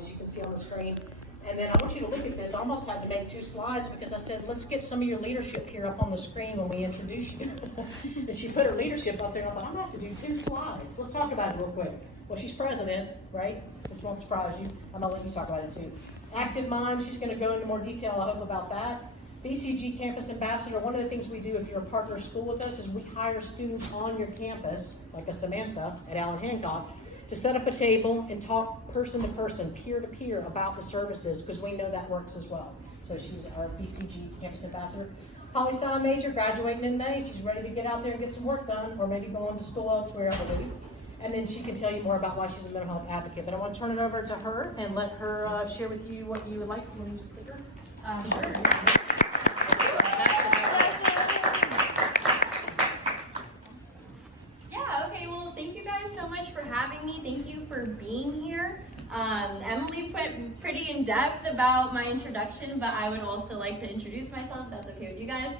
as you can see on the screen. And then I want you to look at this. I almost had to make 2 slides because I said, let's get some of your leadership here up on the screen when we introduce you. And she put her leadership up there, and I thought, I'm gonna have to do 2 slides. Let's talk about it real quick. Well, she's president, right? This won't surprise you. I'm gonna let you talk about it too. Active Minds, she's gonna go into more detail, I hope, about that. BCG Campus Ambassador, one of the things we do if you're a partner school with us is we hire students on your campus, like a Samantha at Allen Hancock, to set up a table and talk person to person, peer to peer about the services, because we know that works as well. So she's our BCG Campus Ambassador. Poli-Sci major, graduating in May. She's ready to get out there and get some work done, or maybe go on to school elsewhere, I believe. And then she can tell you more about why she's a mental health advocate. But I want to turn it over to her and let her share with you what you would like from use clicker. Sure. Thank you guys so much for having me. Thank you for being here. Emily put pretty in depth about my introduction, but I would also like to introduce myself, if that's okay with you guys.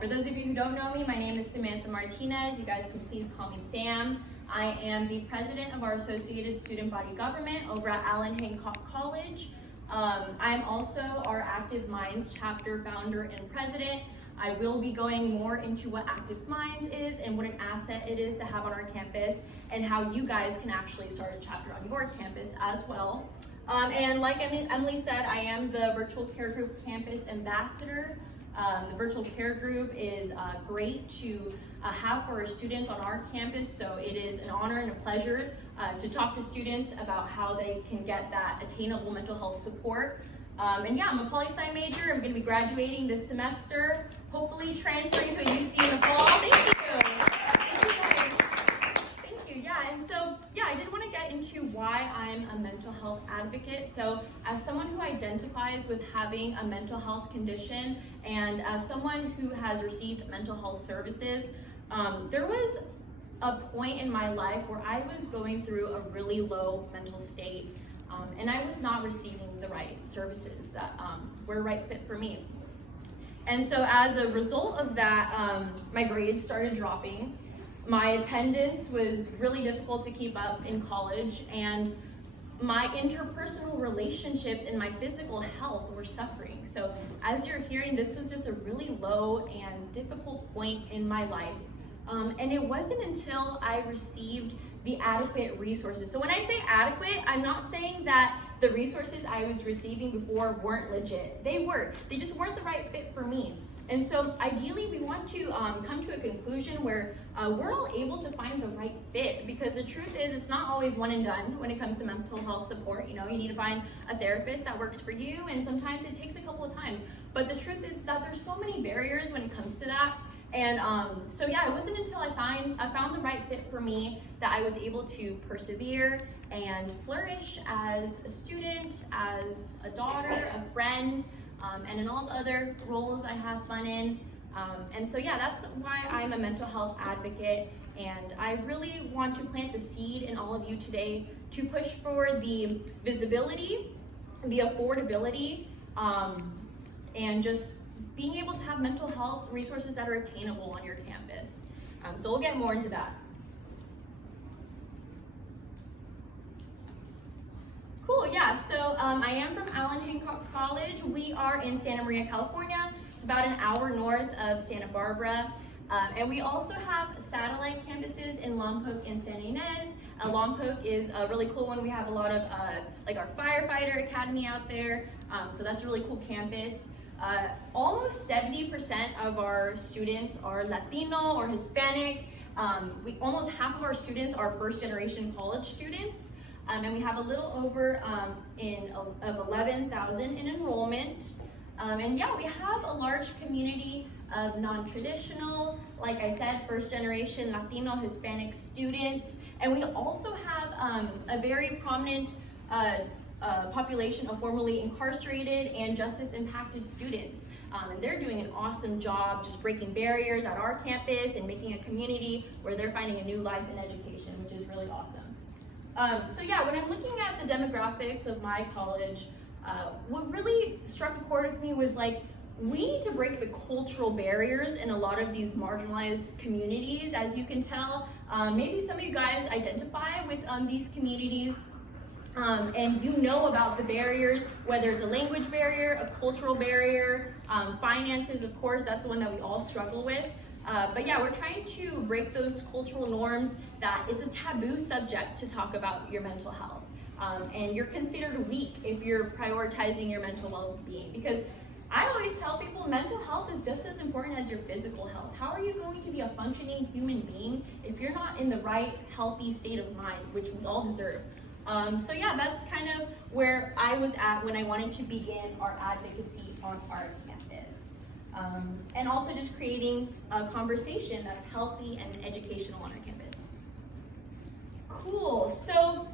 For those of you who don't know me, my name is Samantha Martinez. You guys can please call me Sam. I am the president of our Associated Student Body Government over at Allen Hancock College. I am also our Active Minds chapter founder and president. I will be going more into what Active Minds is and what an asset it is to have on our campus, and how you guys can actually start a chapter on your campus as well. And like Emily said, I am the Virtual Care Group Campus Ambassador. The Virtual Care Group is great to have for our students on our campus, so it is an honor and a pleasure to talk to students about how they can get that attainable mental health support. And yeah, I'm a poli-sci major. I'm going to be graduating this semester, hopefully transferring to a UC in the fall. Thank you. Thank you. Yeah, and so, yeah, I did want to get into why I'm a mental health advocate. So as someone who identifies with having a mental health condition, and as someone who has received mental health services, there was a point in my life where I was going through a really low mental state. And I was not receiving the right services that were a right fit for me. And so as a result of that, my grades started dropping. My attendance was really difficult to keep up in college, and my interpersonal relationships and my physical health were suffering. So as you're hearing, this was just a really low and difficult point in my life. And it wasn't until I received the adequate resources. So when I say adequate, I'm not saying that the resources I was receiving before weren't legit. They were. They just weren't the right fit for me. And so ideally, we want to come to a conclusion where we're all able to find the right fit, because the truth is it's not always one and done when it comes to mental health support. You know, you need to find a therapist that works for you, and sometimes it takes a couple of times. But the truth is that there's so many barriers when it comes to that. And so yeah, it wasn't until I found the right fit for me that I was able to persevere and flourish as a student, as a daughter, a friend, and in all the other roles I have fun in. And so yeah, that's why I'm a mental health advocate, and I really want to plant the seed in all of you today to push for the visibility, the affordability, and just being able to have mental health resources that are attainable on your campus. So we'll get more into that. Cool, yeah, so I am from Allen Hancock College. We are in Santa Maria, California. It's about an hour north of Santa Barbara. And we also have satellite campuses in Lompoc and Santa Ynez. Lompoc is a really cool one. We have a lot of like our firefighter academy out there. So that's a really cool campus. Almost 70% of our students are Latino or Hispanic. Almost half of our students are first generation college students. And we have a little over of 11,000 in enrollment. And yeah, we have a large community of non-traditional, like I said, first generation Latino, Hispanic students. And we also have a very prominent population of formerly incarcerated and justice impacted students. And they're doing an awesome job just breaking barriers at our campus and making a community where they're finding a new life in education, which is really awesome. So yeah, when I'm looking at the demographics of my college, what really struck a chord with me was like, we need to break the cultural barriers in a lot of these marginalized communities. As you can tell, maybe some of you guys identify with these communities. and you know about the barriers, whether it's a language barrier, a cultural barrier, finances, of course, that's the one that we all struggle with. But yeah, we're trying to break those cultural norms that it's a taboo subject to talk about your mental health. And you're considered weak if you're prioritizing your mental well-being, because I always tell people mental health is just as important as your physical health. How are you going to be a functioning human being if you're not in the right, healthy state of mind, which we all deserve? So yeah, that's kind of where I was at when I wanted to begin our advocacy on our campus. And also just creating a conversation that's healthy and educational on our campus. Cool, so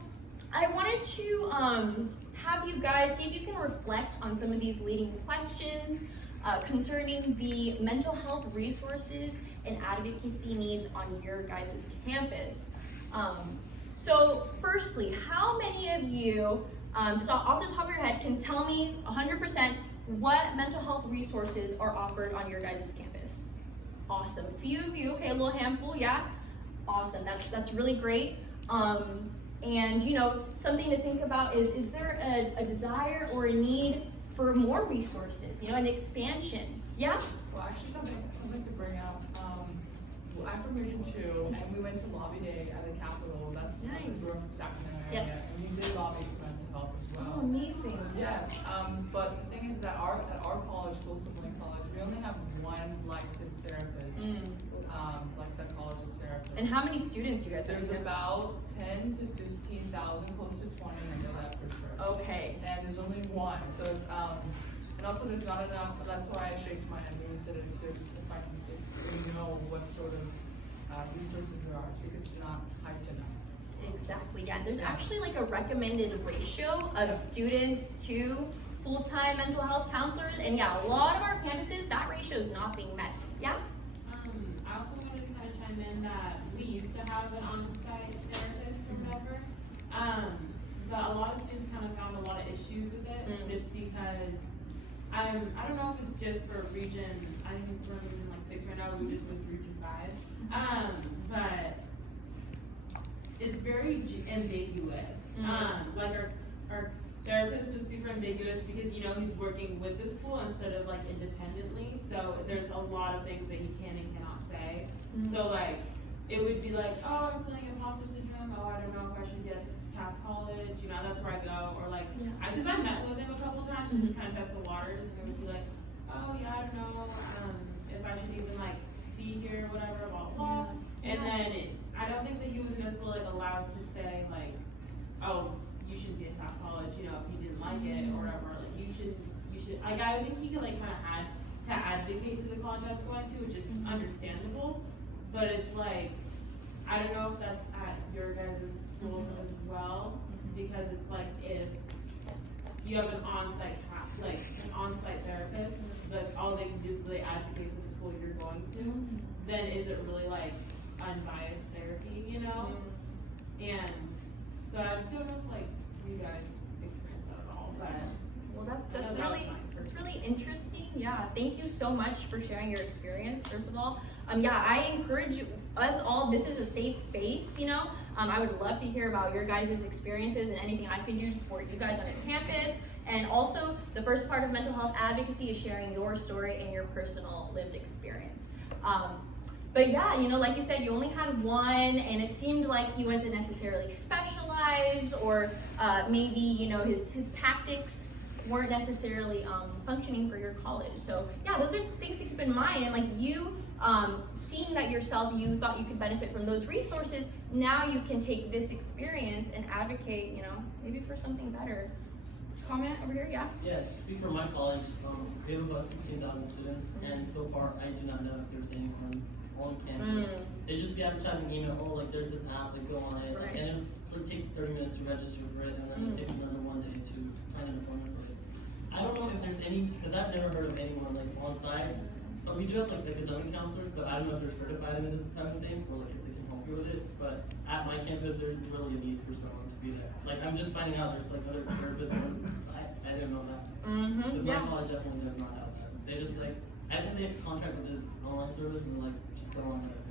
I wanted to have you guys see if you can reflect on some of these leading questions concerning the mental health resources and advocacy needs on your guys' campus. So firstly, how many of you, just off the top of your head, can tell me 100% what mental health resources are offered on your guys' campus? Awesome, few of you, okay, a little handful, yeah? Awesome, that's really great. And you know, something to think about is there a desire or a need for more resources, you know, an expansion? Yeah? Well, actually something to bring up. Well, I'm from Region 2, and we went to Lobby Day at the Capitol. That's Nice. because we're from Sacramento area, Yes. and we did lobby for mental health as Oh, well. amazing. Yes, but the thing is that at our college, Coastal Point College, we only have one licensed therapist, like psychologist therapist. And how many students you guys have? There's about 10 to 15,000, close to 20, I know that for sure. Okay. And there's only one, so it's, and also there's not enough, but that's why I shaked my head when you said if we know what sort of resources there are, it's because it's not hyped enough. Exactly, yeah. There's actually like a recommended ratio of students to full-time mental health counselors, and yeah, a lot of our campuses, that ratio is not being met. Yeah? I also wanted to kind of chime in that we used to have an on-site therapist or whatever, but a lot of students kind of found a lot of issues with it just because I don't know if it's just for region, I think we're in region like 6 right now, we just moved to region 5, but it's very ambiguous. Like our therapist was super ambiguous because, you know, he's working with the school instead of like independently, so there's a lot of things that he can and cannot say. So like, it would be like, oh, I'm feeling imposter syndrome, oh, I don't know if I should get Taft College, you know, that's where I go, or like, because I met with him a couple times to just kind of test the waters, and it would be like, oh yeah, I don't know if I should even like be here, whatever, blah, blah. And then I don't think that he was necessarily allowed to say like, oh, you should be at Taft College, you know, if he didn't like it or whatever, like you should, like I think he like kind of had to advocate to the college I was going to, which is understandable, but it's like, I don't know if that's at your guys' school as well, because it's like if you have an on-site therapist, but all they can do is really advocate for the school you're going to, then is it really like unbiased therapy, you know? And so I don't know if like you guys experience that at all, but Well, that's that was really mine that's really interesting. Yeah, thank you so much for sharing your experience. First of all, yeah, I encourage us all. This is a safe space. You know, I would love to hear about your guys' experiences and anything I can do to support you guys on your campus. And also, the first part of mental health advocacy is sharing your story and your personal lived experience. But yeah, you know, like you said, you only had one, and it seemed like he wasn't necessarily specialized, or maybe, you know, his tactics weren't necessarily functioning for your college. So yeah, those are things to keep in mind. And like you, seeing that yourself, you thought you could benefit from those resources, now you can take this experience and advocate, you know, maybe for something better. Comment over here, yeah? Yeah, to speak for my college, we have about 16,000 students, and so far I do not know if there's anyone on campus. They just be advertising email, oh, like there's this app, like go on it, Right. and it takes 30 minutes to register for it, and then it takes another one day to find an appointment for it. I don't know if there's any, because I've never heard of anyone like on site, but we do have like academic counselors, but I don't know if they're certified in this kind of thing, or like if they can help you with it, but at my campus, there's really a need for someone to be there. Like I'm just finding out there's like other therapists on the site, I didn't know that. Because my Yeah. college definitely does not have that. They just like, I think they have a contract with this online service and like, just go on with it.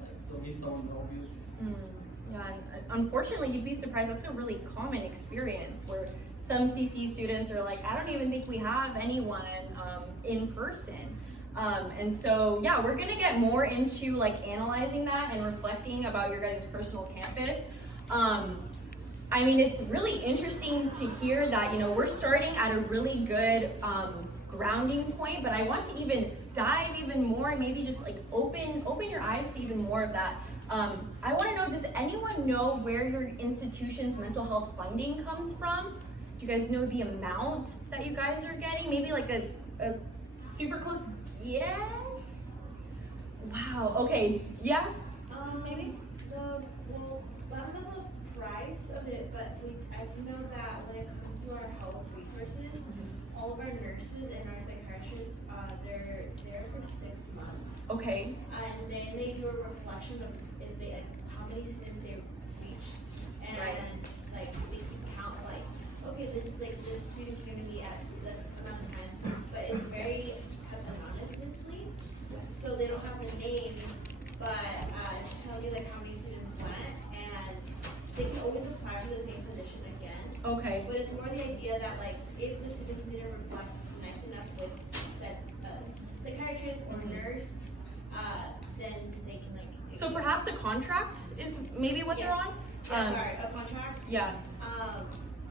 Like, there'll be someone to help you. Yeah, and unfortunately, you'd be surprised, that's a really common experience where some CC students are like, I don't even think we have anyone in person. And so, yeah, we're gonna get more into like analyzing that and reflecting about your guys' personal campus. I mean, it's really interesting to hear that, you know, we're starting at a really good grounding point, but I want to even dive even more and maybe just like open your eyes to even more of that. I want to know, does anyone know where your institution's mental health funding comes from? Do you guys know the amount that you guys are getting? Maybe like a super close guess? Wow, okay, yeah, maybe? Well, I don't know the price of it, but I do know that when it comes to our health resources, all of our nurses and our psychiatrists, they're there for 6 months. Okay, And then they do a reflection of if they, like, how many students they reach. And Right. like they keep count, like, okay, this student community at this amount of time. But it's very anonymously, so they don't have a name, but she tells you like how many students went, and they can always apply for the same position again. okay, But it's more the idea that like if the students didn't reflect nice enough with said psychiatrist or Mhm. nurse, then they can like. so perhaps a contract is maybe what they're on? Sorry, a contract. Yeah,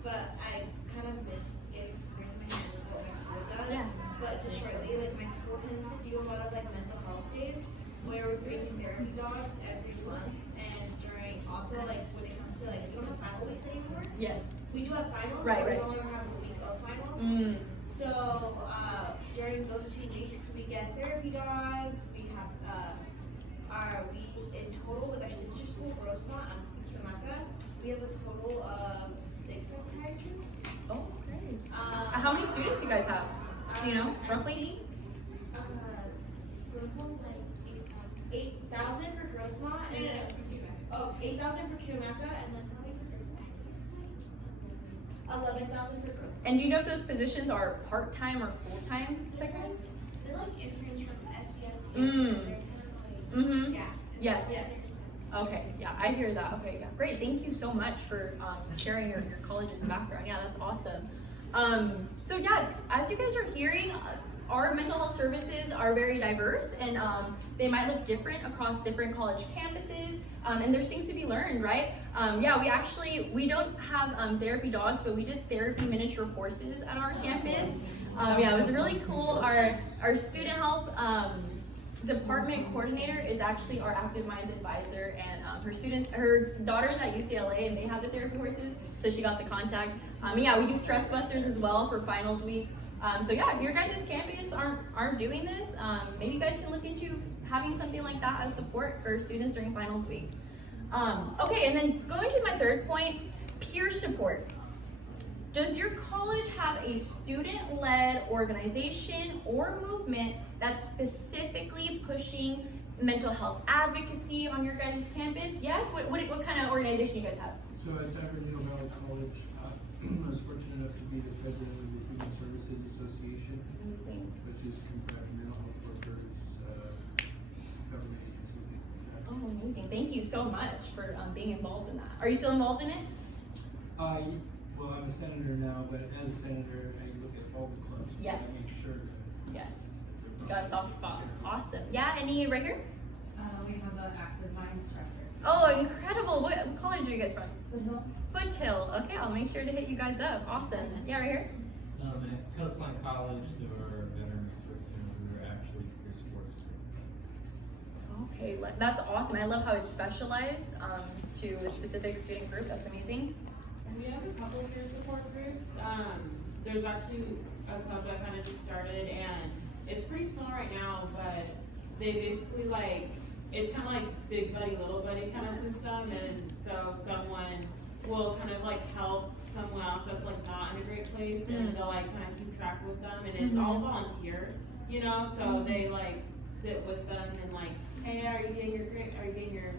But I kind of miss if raising my hand with what my school does. Yeah. But just shortly, like my school tends to do a lot of like mental health days where we're bringing therapy dogs every month, and during also like when it comes to like we don't have final weeks anymore. yes. We do have finals, Right, but right. we no longer have a week of finals. Mm. So during those 2 weeks, we get therapy dogs. We have we in total with our sister school, Grossmont and Chamaca, we have a total of 6 psychiatrists. Oh, great. How How many students you guys have? Do you know, roughly? Grossmont's like 8,000 for Grossmont and then 8,000 for Chamaca and then how many for Grossmont? 11,000 for Grossmont. And do you know if those positions are part-time or full-time secretary? They're like interns from SES. Mm. They're kind of like, Mm-hmm. yeah. Yes. Yes. Okay, yeah, I hear that. Okay, yeah, great. Thank you so much for sharing your college's background. Yeah, that's awesome. So yeah, as you guys are hearing, our mental health services are very diverse, and they might look different across different college campuses. And there's things to be learned, right? Yeah, we don't have therapy dogs, but we did therapy miniature horses at our campus. Yeah, it was really cool. Our student health department coordinator is actually our Active Minds advisor, and her daughter's at UCLA, and they have the therapy horses, so she got the contact. Yeah, we do stress busters as well for finals week. So yeah, if your guys' campus aren't doing this, maybe you guys can look into having something like that as support for students during finals week. Okay, and then going to my third point, peer support. Does your college have a student-led organization or movement that's specifically pushing mental health advocacy on your guys' campus? Yes? What kind of organization you guys have? So at San Bernardino Valley College, I was fortunate enough to be the president of the Human Services Association, which is comprised of mental health workers, government agencies, things like that. Oh, amazing. Thank you so much for being involved in that. Are you still involved in it? Well, I'm a senator now, but as a senator, I look at all the clubs. Yes. I make sure that. Yes. Got a soft spot. Awesome. Yeah, any right here? We have the Active Minds Tracker. Oh, incredible. What college are you guys from? Foothill. Foothill. Okay, I'll make sure to hit you guys up. Awesome. Yeah, right here? At Coastline College, there were veteran resource centers who were actually peer sports. Okay, that's awesome. I love how it's specialized to a specific student group. That's amazing. We have a couple of peer support groups. There's actually a club that kind of just started, and it's pretty small right now, but they basically like, it's kind of like big buddy, little buddy kind of system, and so someone will kind of like help someone else that's like not in a great place, and they'll like kind of keep track with them, and it's all volunteer, you know, so they like sit with them and like, hey, are you getting your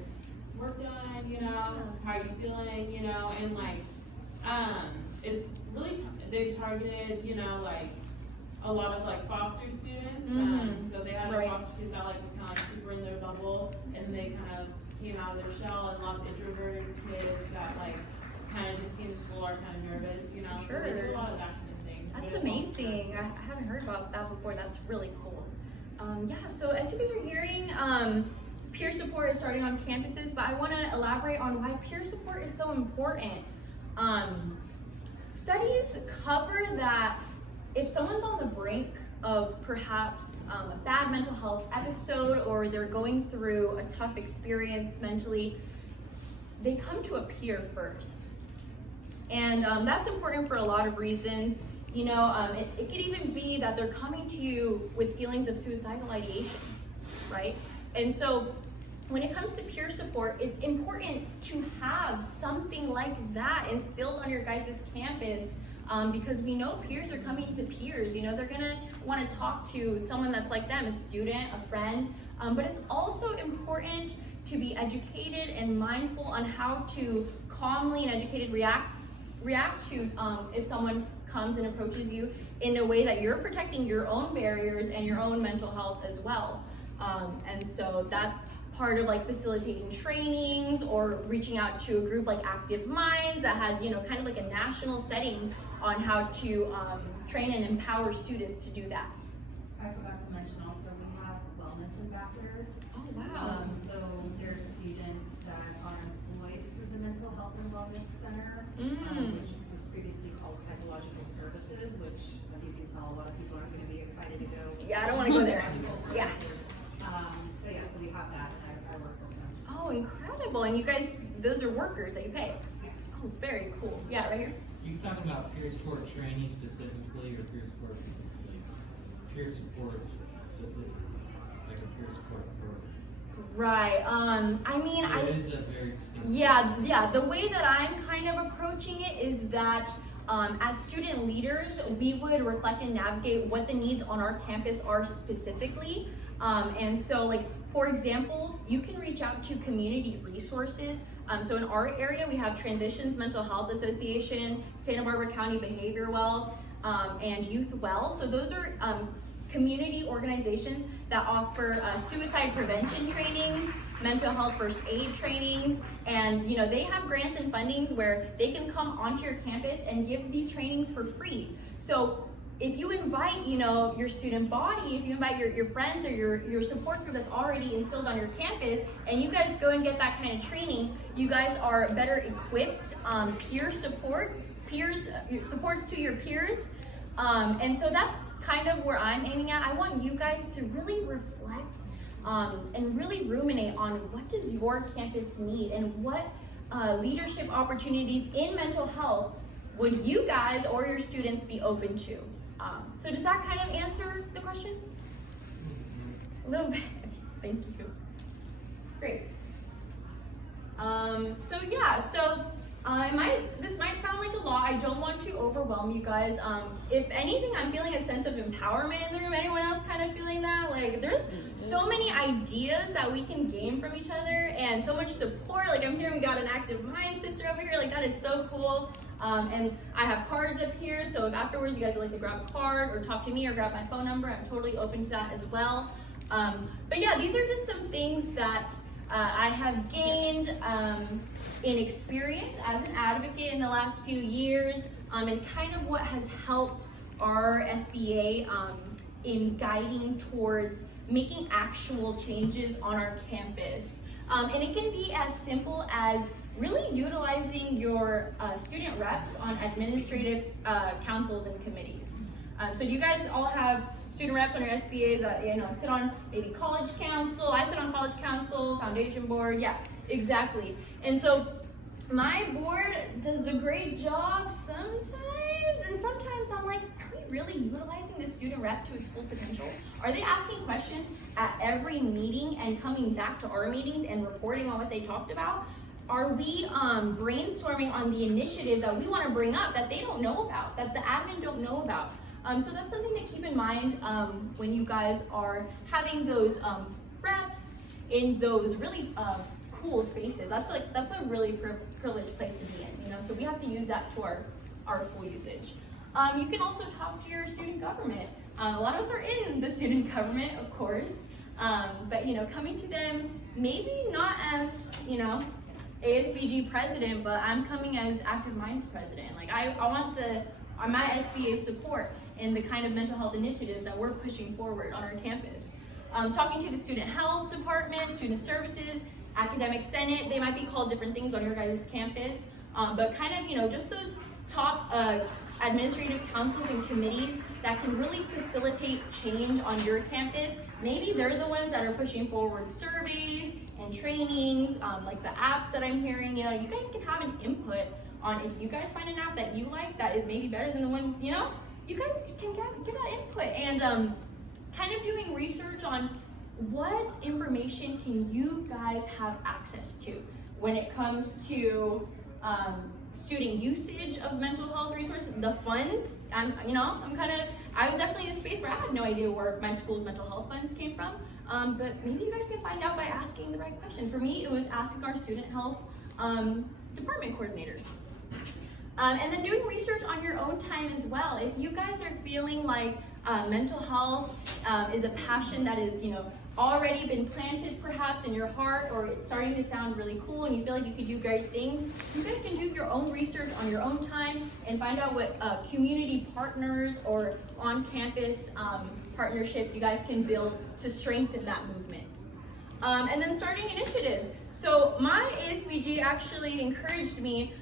work done, you know, how are you feeling, you know, and like, it's really, they've targeted, you know, like, a lot of like foster students, so they had a Right. foster student that like was kind of like super in their bubble, and they kind of came out of their shell, and a lot of introverted kids that like kind of just came to school are kind of nervous, you know. So they do a lot of that kind of thing. But That's it's also- amazing. I haven't heard about that before. That's really cool. Yeah, so as you guys are hearing, peer support is starting on campuses, but I want to elaborate on why peer support is so important. Studies cover that if someone's on the brink of perhaps a bad mental health episode, or they're going through a tough experience mentally, they come to a peer first. And that's important for a lot of reasons. You know, it could even be that they're coming to you with feelings of suicidal ideation, right? And so when it comes to peer support, it's important to have something like that instilled on your guys' campus, because we know peers are coming to peers. You know, they're gonna wanna talk to someone that's like them, a student, a friend, but it's also important to be educated and mindful on how to calmly and educated react to if someone comes and approaches you in a way that you're protecting your own barriers and your own mental health as well. And so that's part of like facilitating trainings or reaching out to a group like Active Minds that has, you know, kind of like a national setting on how to train and empower students to do that. I forgot to mention also we have wellness ambassadors. Oh, wow. So there's students that are employed through the Mental Health and Wellness Center, which was previously called Psychological Services, which, as you can tell, a lot of people aren't gonna be excited to go. Yeah, I don't wanna go there. Psychological Yeah. services. So we have that, and I work with them. Oh, incredible. And you guys, those are workers that you pay. Oh, very cool. Yeah, right here. You talking about peer support training specifically, or peer support, like, peer support specific, like a peer support program? Right. I mean, It is a very distinct. Yeah. The way that I'm kind of approaching it is that as student leaders, we would reflect and navigate what the needs on our campus are specifically. And so, like, for example, you can reach out to community resources. So in our area, we have Transitions Mental Health Association, Santa Barbara County Behavior Well, and Youth Well. So those are community organizations that offer suicide prevention trainings, mental health first aid trainings, and you know, they have grants and fundings where they can come onto your campus and give these trainings for free. So if you invite, you know, your student body, if you invite your friends or your support group that's already instilled on your campus, and you guys go and get that kind of training, you guys are better equipped. Peer support, supports to your peers, and so that's kind of where I'm aiming at. I want you guys to really reflect and really ruminate on what does your campus need, and what leadership opportunities in mental health would you guys or your students be open to? So does that kind of answer the question? A little bit. Thank you. Great. This might sound like a lot. I don't want to overwhelm you guys. If anything, I'm feeling a sense of empowerment in the room. Anyone else kind of feeling that? Like, there's so many ideas that we can gain from each other, and so much support. Like, I'm hearing we got an Active Mind sister over here. Like, that is so cool. And I have cards up here, so if afterwards you guys would like to grab a card or talk to me or grab my phone number, I'm totally open to that as well. But yeah, these are just some things that I have gained in experience as an advocate in the last few years, and kind of what has helped our SBA in guiding towards making actual changes on our campus. And it can be as simple as really utilizing your student reps on administrative councils and committees. So you guys all have student reps on your SBAs that, you know, sit on maybe college council. I sit on college council, foundation board. Yeah, exactly. And so my board does a great job sometimes, and sometimes I'm like, are we really utilizing the student rep to its full potential? Are they asking questions at every meeting and coming back to our meetings and reporting on what they talked about? Are we brainstorming on the initiatives that we want to bring up that they don't know about, that the admin don't know about? So that's something to keep in mind when you guys are having those reps in those really cool spaces. That's a really privileged place to be in, you know. So we have to use that to our full usage. You can also talk to your student government. A lot of us are in the student government, of course. But coming to them, maybe not as, ASBG president, but I'm coming as Active Minds president. Like I want my SBA support in the kind of mental health initiatives that we're pushing forward on our campus. Talking to the student health department, student services, academic senate, they might be called different things on your guys' campus, but kind of, just those top administrative councils and committees that can really facilitate change on your campus. Maybe they're the ones that are pushing forward surveys and trainings, like the apps that I'm hearing. You guys can have an input on if you guys find an app that you like that is maybe better than the one, you guys can get that input and kind of doing research on what information can you guys have access to when it comes to student usage of mental health resources, the funds. I was definitely in a space where I had no idea where my school's mental health funds came from, but maybe you guys can find out by asking the right question. For me, it was asking our student health department coordinator. And then doing research on your own time as well. If you guys are feeling like mental health is a passion that is, already been planted perhaps in your heart, or it's starting to sound really cool and you feel like you could do great things, you guys can do your own research on your own time and find out what community partners or on-campus partnerships you guys can build to strengthen that movement. And then starting initiatives. So my ASBG actually encouraged me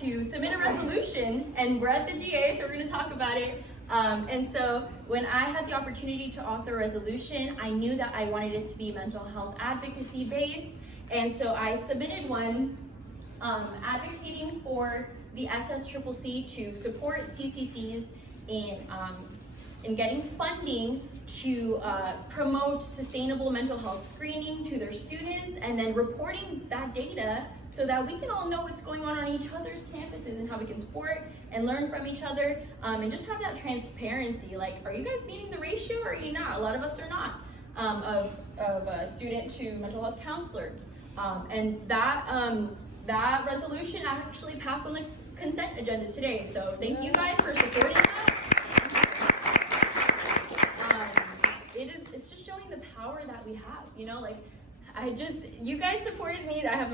to submit a resolution, and we're at the GA, so we're going to talk about it. And so when I had the opportunity to author a resolution, I knew that I wanted it to be mental health advocacy based. And so I submitted one advocating for the SSCCC to support CCCs in getting funding to promote sustainable mental health screening to their students, and then reporting that data so that we can all know what's going on each other's campuses and how we can support and learn from each other, and just have that transparency. Like, are you guys meeting the ratio or are you not? A lot of us are not, of a student to mental health counselor. And that resolution actually passed on the consent agenda today. So thank you guys for supporting that. It's just showing the power that we have, you guys supported me. I have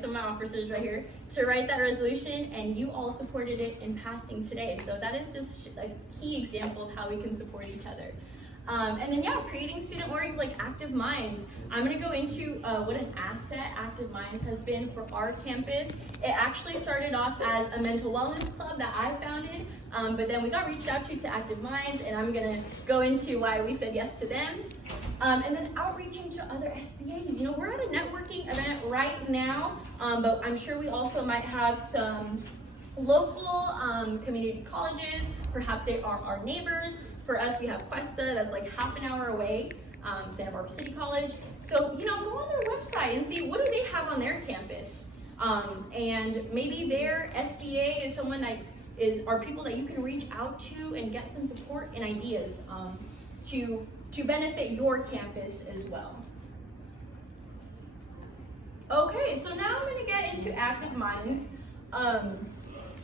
some of my officers right here to write that resolution, and you all supported it in passing today. So that is just a key example of how we can support each other. And then creating student orgs like Active Minds. I'm gonna go into what an asset Active Minds has been for our campus. It actually started off as a mental wellness club that I founded, but then we got reached out to Active Minds, and I'm gonna go into why we said yes to them. And then outreaching to other SBAs. We're at a networking event right now, but I'm sure we also might have some local community colleges. Perhaps they are our neighbors. For us, we have Cuesta, that's like half an hour away, Santa Barbara City College. So, go on their website and see what do they have on their campus. And maybe their SBA is someone that are people that you can reach out to and get some support and ideas to benefit your campus as well. Okay, so now I'm gonna get into Active Minds.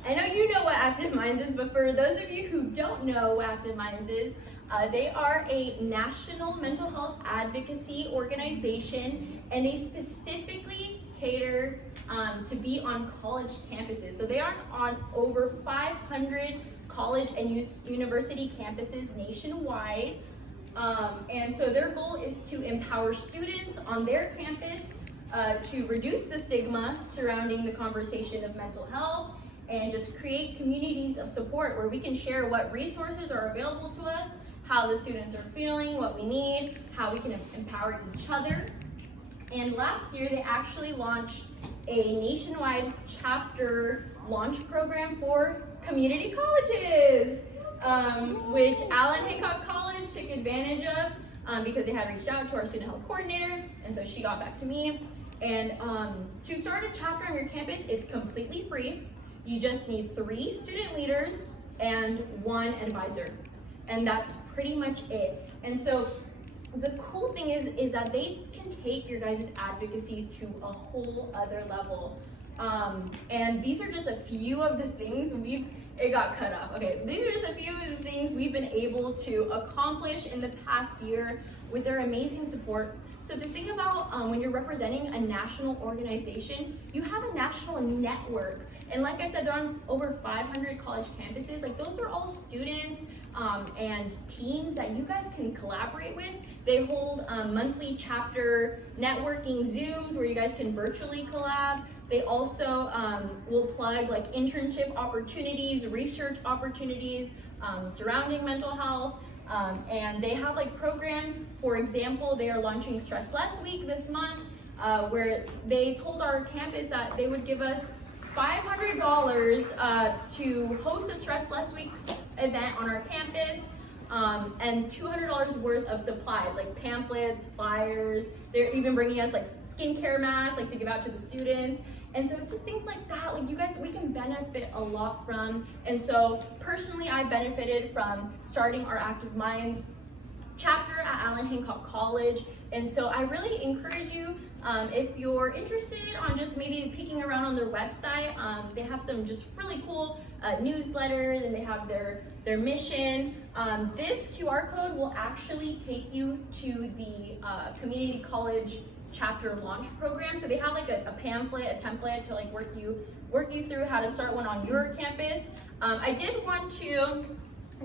I know you know what Active Minds is, but for those of you who don't know what Active Minds is, they are a national mental health advocacy organization, and they specifically cater to be on college campuses. So they are on over 500 college and university campuses nationwide. And so their goal is to empower students on their campus to reduce the stigma surrounding the conversation of mental health, and just create communities of support where we can share what resources are available to us, how the students are feeling, what we need, how we can empower each other. And last year, they actually launched a nationwide chapter launch program for community colleges, which Allen Hancock College took advantage of because they had reached out to our student health coordinator, and so she got back to me. And to start a chapter on your campus, it's completely free. You just need 3 student leaders and 1 advisor, and that's pretty much it. And so the cool thing is that they can take your guys' advocacy to a whole other level. And these are just a few of the things we've It got cut off. Okay, these are just a few of the things we've been able to accomplish in the past year with their amazing support. So the thing about when you're representing a national organization, you have a national network. And like I said, they're on over 500 college campuses. Like those are all students and teams that you guys can collaborate with. They hold monthly chapter networking Zooms where you guys can virtually collab. They also will plug like internship opportunities, research opportunities surrounding mental health. And they have like programs. For example, they are launching Stress Less Week this month, where they told our campus that they would give us $500 to host a Stress Less Week event on our campus, and $200 worth of supplies like pamphlets, flyers. They're even bringing us like skincare masks, like to give out to the students. And so it's just things like that, like you guys, we can benefit a lot from. And so personally, I benefited from starting our Active Minds chapter at Allen Hancock College. And so I really encourage you, if you're interested on just maybe peeking around on their website, they have some just really cool newsletters, and they have their mission. This QR code will actually take you to the community college chapter launch program. So they have like a pamphlet, a template to like work you through how to start one on your campus. I did want to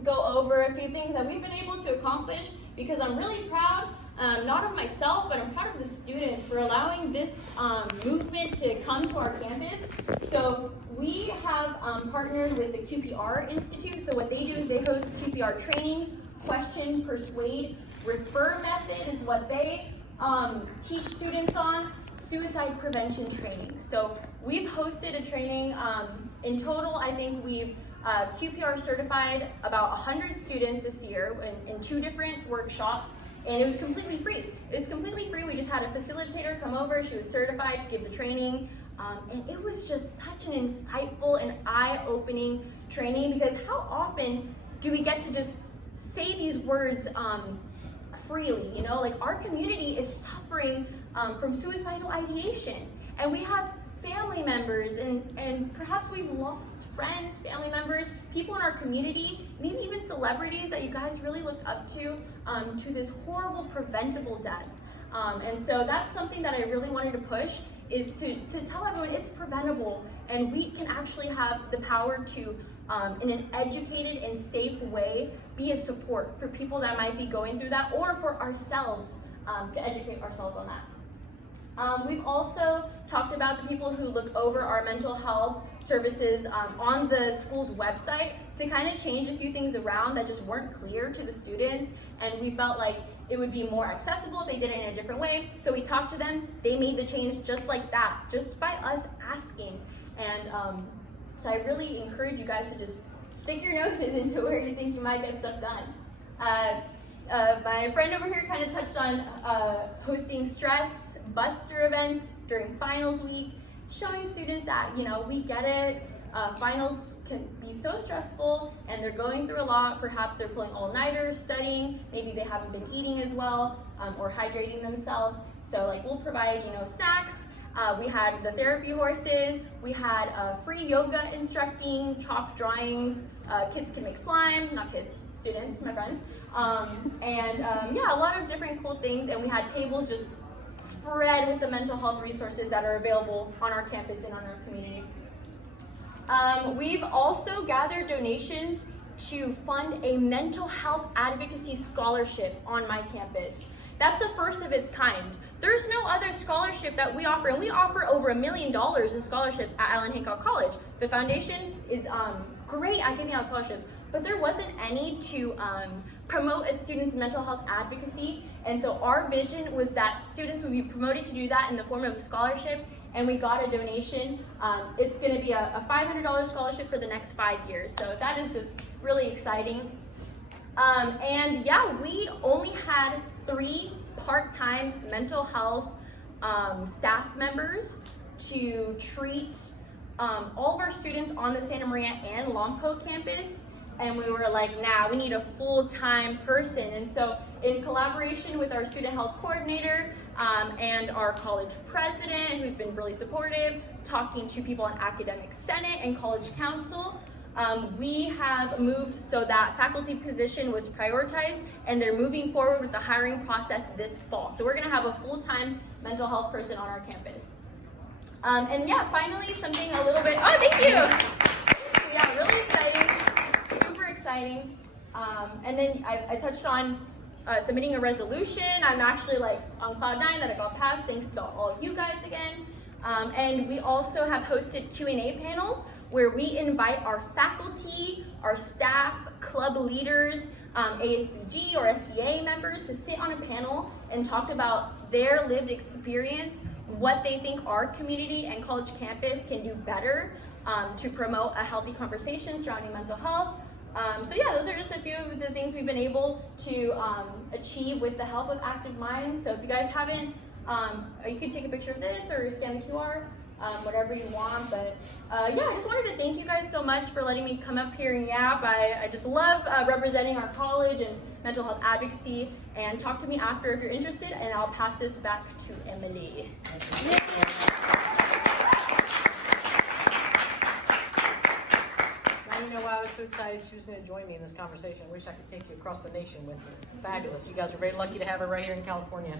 go over a few things that we've been able to accomplish, because I'm really proud, not of myself, but I'm proud of the students for allowing this movement to come to our campus. So we have partnered with the QPR Institute. So what they do is they host QPR trainings. Question, persuade, refer method is what they teach students on. Suicide prevention training. So we've hosted a training. In total, I think we've QPR certified about 100 students this year in 2 different workshops, and it was completely free. It was completely free. We just had a facilitator come over. She was certified to give the training, and it was just such an insightful and eye-opening training, because how often do we get to just say these words freely? You know, like our community is suffering from suicidal ideation, and we have family members, and perhaps we've lost friends, family members, people in our community, maybe even celebrities that you guys really look up to this horrible preventable death. And so that's something that I really wanted to push, is to tell everyone it's preventable, and we can actually have the power to, in an educated and safe way, be a support for people that might be going through that, or for ourselves to educate ourselves on that. We've also talked about the people who look over our mental health services on the school's website to kind of change a few things around that just weren't clear to the students, and we felt like it would be more accessible if they did it in a different way. So we talked to them, they made the change just like that, just by us asking. And so I really encourage you guys to just stick your noses into where you think you might get stuff done. My friend over here kind of touched on hosting stress buster events during finals week, showing students that, you know, we get it. Finals can be so stressful, and they're going through a lot. Perhaps they're pulling all-nighters, studying. Maybe they haven't been eating as well, or hydrating themselves. So like we'll provide, you know, snacks. We had the therapy horses. We had free yoga instructing, chalk drawings. Kids can make slime, not kids, students, my friends. Yeah, a lot of different cool things. And we had tables just spread with the mental health resources that are available on our campus and on our community. We've also gathered donations to fund a mental health advocacy scholarship on my campus. That's the first of its kind. There's no other scholarship that we offer, and we offer over $1 million in scholarships at Allen Hancock College. The foundation is great at giving out scholarships, but there wasn't any to promote a student's mental health advocacy. And so our vision was that students would be promoted to do that in the form of a scholarship, and we got a donation. It's gonna be a $500 scholarship for the next 5 years. So that is just really exciting. And yeah, we only had 3 part-time mental health staff members to treat all of our students on the Santa Maria and Lompoc campus. And we were like, nah, we need a full-time person. And so in collaboration with our student health coordinator and our college president, who's been really supportive, talking to people on academic senate and college council, we have moved so that faculty position was prioritized, and they're moving forward with the hiring process this fall. So we're gonna have a full-time mental health person on our campus. And yeah, finally, something a little bit, oh, thank you. Thank you. Yeah, really exciting, super exciting. And then I touched on submitting a resolution. I'm actually like on cloud 9 that I got passed, thanks to all you guys again. And we also have hosted Q&A panels where we invite our faculty, our staff, club leaders, ASBG or SBA members to sit on a panel and talk about their lived experience, what they think our community and college campus can do better to promote a healthy conversation surrounding mental health. So yeah, those are just a few of the things we've been able to achieve with the help of Active Minds. So if you guys haven't, you can take a picture of this or scan the QR, whatever you want. But yeah, I just wanted to thank you guys so much for letting me come up here and yap. I just love representing our college and mental health advocacy. And talk to me after if you're interested, and I'll pass this back to Emily. Now you know why I was so excited she was going to join me in this conversation. I wish I could take you across the nation with me. Fabulous. You guys are very lucky to have her right here in California.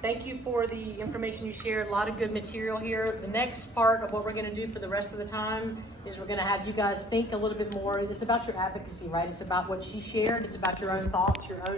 Thank you for the information you shared. A lot of good material here. The next part of what we're going to do for the rest of the time is we're going to have you guys think a little bit more. It's about your advocacy, right? It's about what she shared. It's about your own thoughts, your own